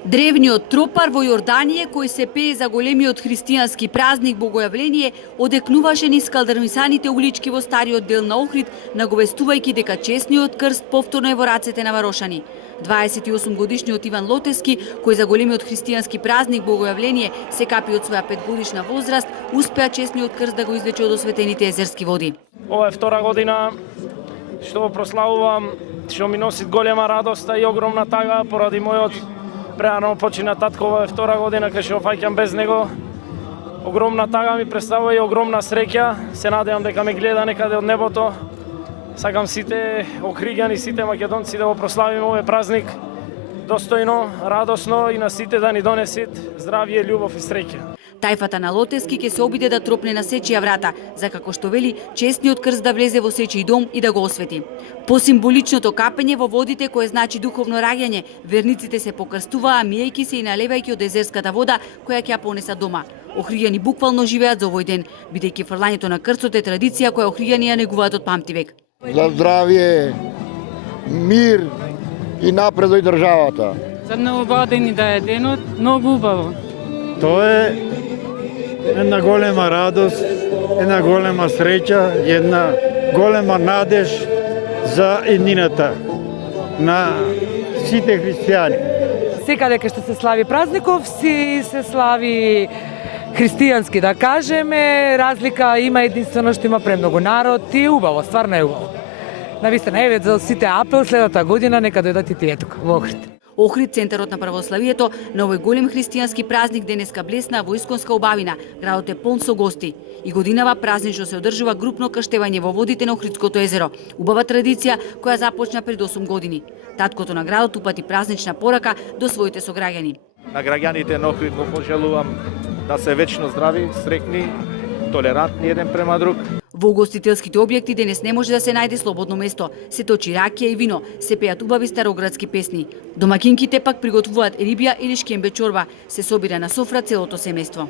Древниот тропар во Јорданија, кој се пее за големиот христијански празник Богојавление, одекнуваше низ калдърмисаните улички во стариот дел на Охрид, наговестувајќи дека чесниот крст повторно е во рацете на варошани. 28 годишниот Иван Лотески, кој за големиот христијански празник Богојавление се капи од своја 5-годишна возраст, успеа чесниот крст да го извлече од осветените езерски води. Ова е втора година што го прославувам, што ми носи голема радост и огромна тага поради мојот преано почина татко. Ова е втора година кај што фаќам без него. Огромна тага ми представува и огромна среќа. Се надевам дека ме гледа некаде од небото. Сакам сите охриѓани, сите македонци да го прославиме овој празник достојно, радосно и на сите да ни донесат здравје, љубов и среќа. Тајфата на Лотески ќе се обиде да тропне на сечија врата, за како што вели честниот крст да влезе во сечиј дом и да го освети. По символичното капење во водите, кое значи духовно раѓање, верниците се покрстуваа миејќи се и наливајќи од езерската вода која ќе ја понесат дома. Охриѓани буквално живеат за овој ден, бидејќи фрлањето на крстот е традиција која охриѓани ја негуваат од памтивек. За здравје, мир и напредој државата. За новогодини да е денот, многу убаво. Тоа е една голема радост, една голема среќа, една голема надеж за еднината на сите христијани. Секаде кај што се слави празников, си се слави христијански, да кажеме. Разлика има единствено што има премногу народ и убаво, стварно е убаво. Навистина, еве за сите апел следната година нека дојдат и тие тука во Охрид. Охрид, центарот на православието, на овој голем христијански празник денеска блесна во исконска убавина. Градот е полн со гости. И годинава празнично се одржува групно крштевање во водите на Охридското езеро. Убава традиција која започна пред 8 години. Таткото на градот упати празнична порака до своите сограѓани. На граѓаните на Охрид го пожелувам да се вечно здрави, срекни, толерантни еден према друг. Во угостителските објекти денес не може да се најде слободно место. Се точи ракија и вино, се пеат убави староградски песни. Домакинките пак приготвуваат рибја или шкембе чорба. Се собира на софра целото семејство.